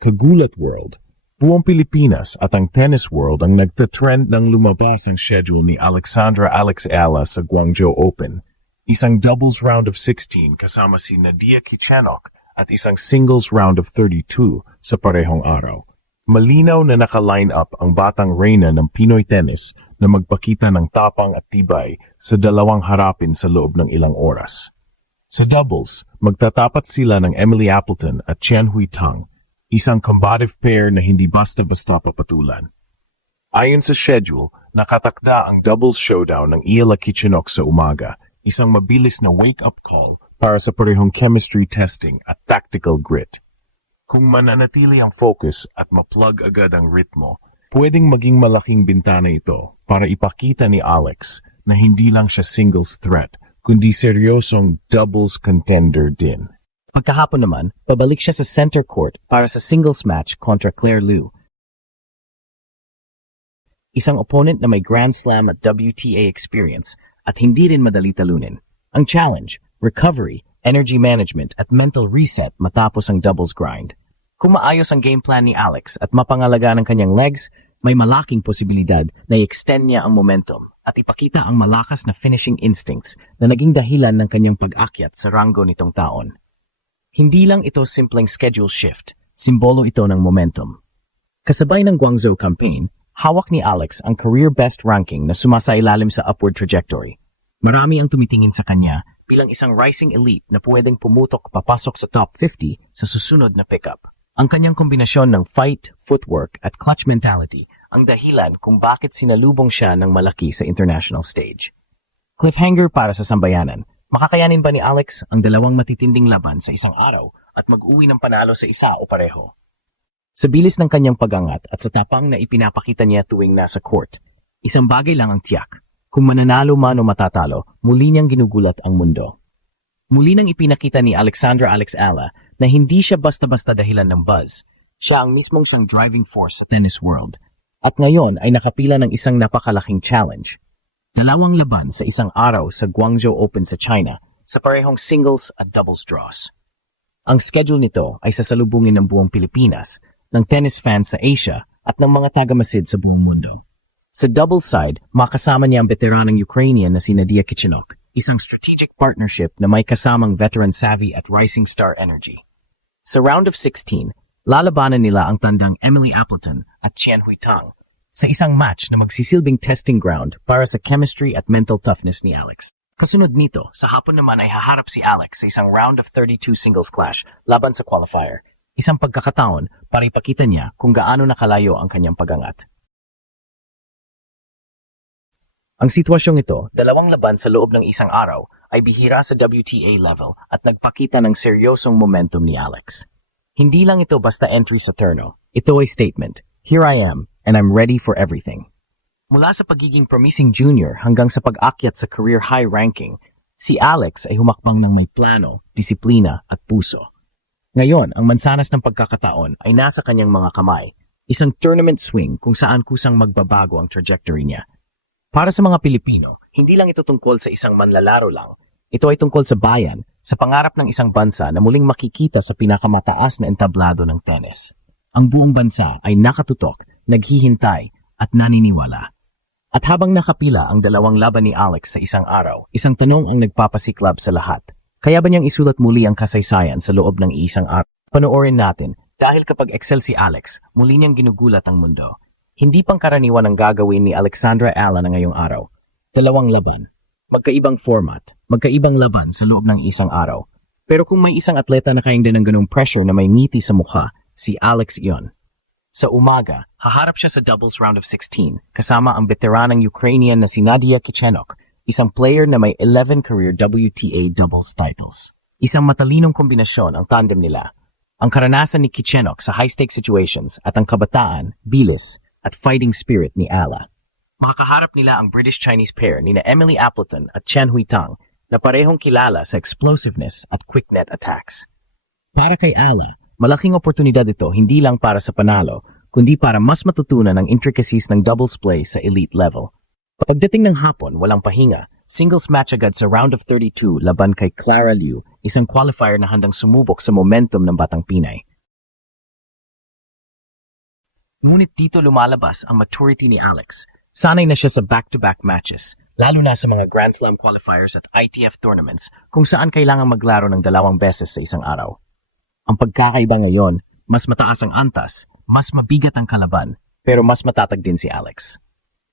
Kagulat World, buong Pilipinas at ang tennis world ang nagtatrend nang lumabas ang schedule ni Alexandra Alex Ala sa Guangzhou Open. Isang doubles round of 16 kasama si Nadia Kichenok at isang singles round of 32 sa parehong araw. Malinaw na naka-line up ang batang reyna ng Pinoy tennis na magpakita ng tapang at tibay sa dalawang harapin sa loob ng ilang oras. Sa doubles, magtatapat sila ng Emily Appleton at Chen Huitang, isang combative pair na hindi basta-basta papatulan. Ayon sa schedule, nakatakda ang doubles showdown ng Iela Kichenok sa umaga, isang mabilis na wake-up call para sa parehong chemistry testing at tactical grit. Kung mananatili ang focus at ma-plug agad ang ritmo, pwedeng maging malaking bintana ito para ipakita ni Alex na hindi lang siya singles threat, kundi seryosong doubles contender din. Pagkahapon naman, pabalik siya sa center court para sa singles match kontra Claire Liu. Isang opponent na may Grand Slam at WTA experience at hindi rin madali talunin. Ang challenge, recovery, energy management at mental reset matapos ang doubles grind. Kung maayos ang game plan ni Alex at mapangalaga ng kanyang legs, may malaking posibilidad na i-extend niya ang momentum at ipakita ang malakas na finishing instincts na naging dahilan ng kanyang pag-akyat sa ranggo nitong taon. Hindi lang ito simpleng schedule shift, simbolo ito ng momentum. Kasabay ng Guangzhou campaign, hawak ni Alex ang career best ranking na sumasailalim sa upward trajectory. Marami ang tumitingin sa kanya bilang isang rising elite na pwedeng pumutok papasok sa top 50 sa susunod na pickup. Ang kanyang kombinasyon ng fight, footwork at clutch mentality ang dahilan kung bakit sinalubong siya ng malaki sa international stage. Cliffhanger para sa sambayanan. Makakayanin ba ni Alex ang dalawang matitinding laban sa isang araw at mag-uwi ng panalo sa isa o pareho? Sa bilis ng kanyang pagangat at sa tapang na ipinapakita niya tuwing nasa court, isang bagay lang ang tiyak. Kung mananalo man o matatalo, muli niyang ginugulat ang mundo. Muli nang ipinakita ni Alexandra Alex Ala na hindi siya basta-basta dahilan ng buzz. Siya ang mismong siyang driving force sa tennis world. At ngayon ay nakapila ng isang napakalaking challenge. Dalawang laban sa isang araw sa Guangzhou Open sa China sa parehong singles at doubles draws. Ang schedule nito ay sasalubungin ng buong Pilipinas, ng tennis fans sa Asia at ng mga tagamasid sa buong mundo. Sa doubles side, makasama niya ang veteranang Ukrainian na si Nadia Kichenok, isang strategic partnership na may kasamang veteran savvy at rising star energy. Sa round of 16, lalabanan nila ang tandang Emily Appleton at Chen Huitang sa isang match na magsisilbing testing ground para sa chemistry at mental toughness ni Alex. Kasunod nito, sa hapon naman ay haharap si Alex sa isang round of 32 singles clash laban sa qualifier. Isang pagkakataon para ipakita niya kung gaano nakalayo ang kanyang pagangat. Ang sitwasyong ito, dalawang laban sa loob ng isang araw, ay bihira sa WTA level at nagpakita ng seryosong momentum ni Alex. Hindi lang ito basta entry sa turno. Ito ay statement. Here I am, and I'm ready for everything. Mula sa pagiging promising junior hanggang sa pag-akyat sa career high ranking, si Alex ay humakbang ng may plano, disiplina at puso. Ngayon, ang mansanas ng pagkakataon ay nasa kanyang mga kamay, isang tournament swing kung saan kusang magbabago ang trajectory niya. Para sa mga Pilipino, hindi lang ito tungkol sa isang manlalaro lang. Ito ay tungkol sa bayan, sa pangarap ng isang bansa na muling makikita sa pinakamataas na entablado ng tennis. Ang buong bansa ay nakatutok, naghihintay at naniniwala. At habang nakapila ang dalawang laban ni Alex sa isang araw, isang tanong ang nagpapasiklab sa lahat. Kaya ba niyang isulat muli ang kasaysayan sa loob ng isang araw? Panoorin natin, dahil kapag excel si Alex, muli niyang ginugulat ang mundo. Hindi pangkaraniwan ang gagawin ni Alexandra Ala na ngayong araw. Dalawang laban, magkaibang format, magkaibang laban sa loob ng isang araw. Pero kung may isang atleta na kayang din ng ganung pressure na may ngiti sa mukha, si Alex iyon. Sa umaga, haharap siya sa doubles round of 16 kasama ang veteranang Ukrainian na si Nadia Kichenok, isang player na may 11 career WTA doubles titles. Isang matalinong kombinasyon ang tandem nila. Ang karanasan ni Kichenok sa high-stakes situations at ang kabataan, bilis, at fighting spirit ni Ala. Makakaharap nila ang British-Chinese pair ni na Emily Appleton at Chen Huitang na parehong kilala sa explosiveness at quick net attacks. Para kay Ala, malaking oportunidad ito hindi lang para sa panalo, kundi para mas matutunan ang intricacies ng doubles play sa elite level. Pagdating ng hapon, walang pahinga, singles match agad sa round of 32 laban kay Clara Liu, isang qualifier na handang sumubok sa momentum ng Batang Pinay. Ngunit dito lumalabas ang maturity ni Alex. Sanay na siya sa back-to-back matches, lalo na sa mga Grand Slam qualifiers at ITF tournaments kung saan kailangan maglaro ng 2 beses sa isang araw. Ang pagkakaiba ngayon, mas mataas ang antas, mas mabigat ang kalaban, pero mas matatag din si Alex.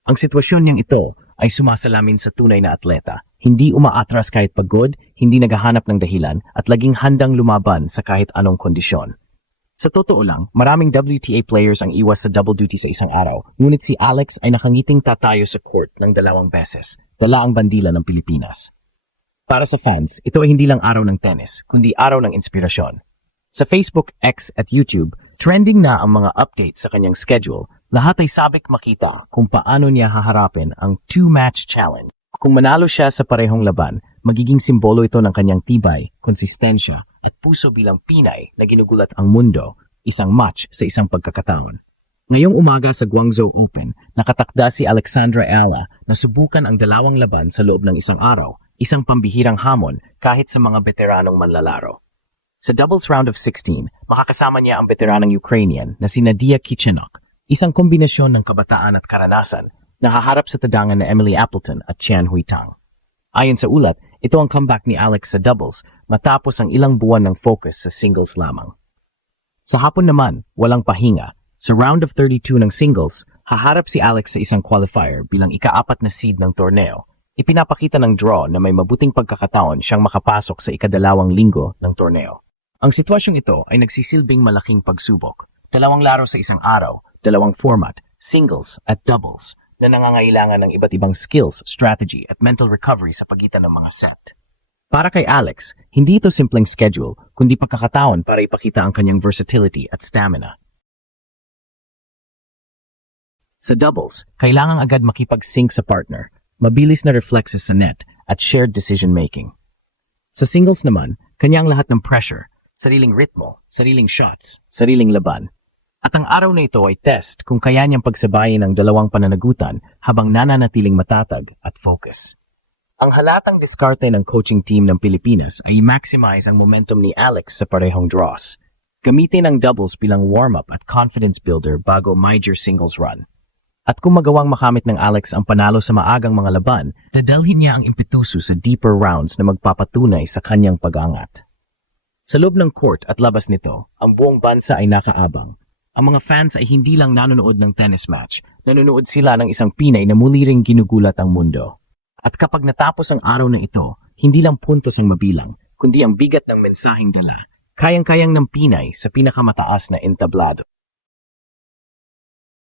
Ang sitwasyon niyang ito ay sumasalamin sa tunay na atleta. Hindi umaatras kahit pagod, hindi naghahanap ng dahilan, at laging handang lumaban sa kahit anong kondisyon. Sa totoo lang, maraming WTA players ang iwas sa double duty sa isang araw, ngunit si Alex ay nakangiting tatayo sa court ng 2 beses, dala ang bandila ng Pilipinas. Para sa fans, ito ay hindi lang araw ng tennis, kundi araw ng inspirasyon. Sa Facebook, X at YouTube, trending na ang mga updates sa kanyang schedule. Lahat ay sabik makita kung paano niya haharapin ang 2-match challenge. Kung manalo siya sa parehong laban, magiging simbolo ito ng kanyang tibay, konsistensya, at puso bilang Pinay na ginugulat ang mundo, isang match sa isang pagkakataon. Ngayong umaga sa Guangzhou Open, nakatakda si Alexandra Ayala na subukan ang 2 laban sa loob ng isang araw, isang pambihirang hamon kahit sa mga veteranong manlalaro. Sa doubles round of 16, makakasama niya ang veteranang Ukrainian na si Nadia Kichenok, isang kombinasyon ng kabataan at karanasan na haharap sa tadangan na Emily Appleton at Qian Huitang. Ayon sa ulat, ito ang comeback ni Alex sa doubles matapos ang ilang buwan ng focus sa singles lamang. Sa hapon naman, walang pahinga. Sa round of 32 ng singles, haharap si Alex sa isang qualifier bilang ika-4 na seed ng torneo. Ipinapakita ng draw na may mabuting pagkakataon siyang makapasok sa ika-2 linggo ng torneo. Ang sitwasyong ito ay nagsisilbing malaking pagsubok. 2 laro sa isang araw, 2 format, singles at doubles, na nangangailangan ng iba't ibang skills, strategy at mental recovery sa pagitan ng mga set. Para kay Alex, hindi ito simpleng schedule, kundi pagkakataon para ipakita ang kanyang versatility at stamina. Sa doubles, kailangang agad makipag-sync sa partner, mabilis na reflexes sa net, at shared decision-making. Sa singles naman, kanyang lahat ng pressure, sariling ritmo, sariling shots, sariling laban. At ang araw na ito ay test kung kaya niyang pagsabayin ang 2 pananagutan habang nananatiling matatag at focus. Ang halatang diskarte ng coaching team ng Pilipinas ay i-maximize ang momentum ni Alex sa parehong draws. Gamitin ang doubles bilang warm-up at confidence builder bago major singles run. At kung magawang makamit ng Alex ang panalo sa maagang mga laban, dadalhin niya ang impetuso sa deeper rounds na magpapatunay sa kanyang pag-angat. Sa loob ng court at labas nito, ang buong bansa ay nakaabang. Ang mga fans ay hindi lang nanonood ng tennis match, nanonood sila ng isang Pinay na muli ring ginugulat ang mundo. At kapag natapos ang araw na ito, hindi lang puntos ang mabilang, kundi ang bigat ng mensaheng dala, kayang-kayang ng Pinay sa pinakamataas na entablado.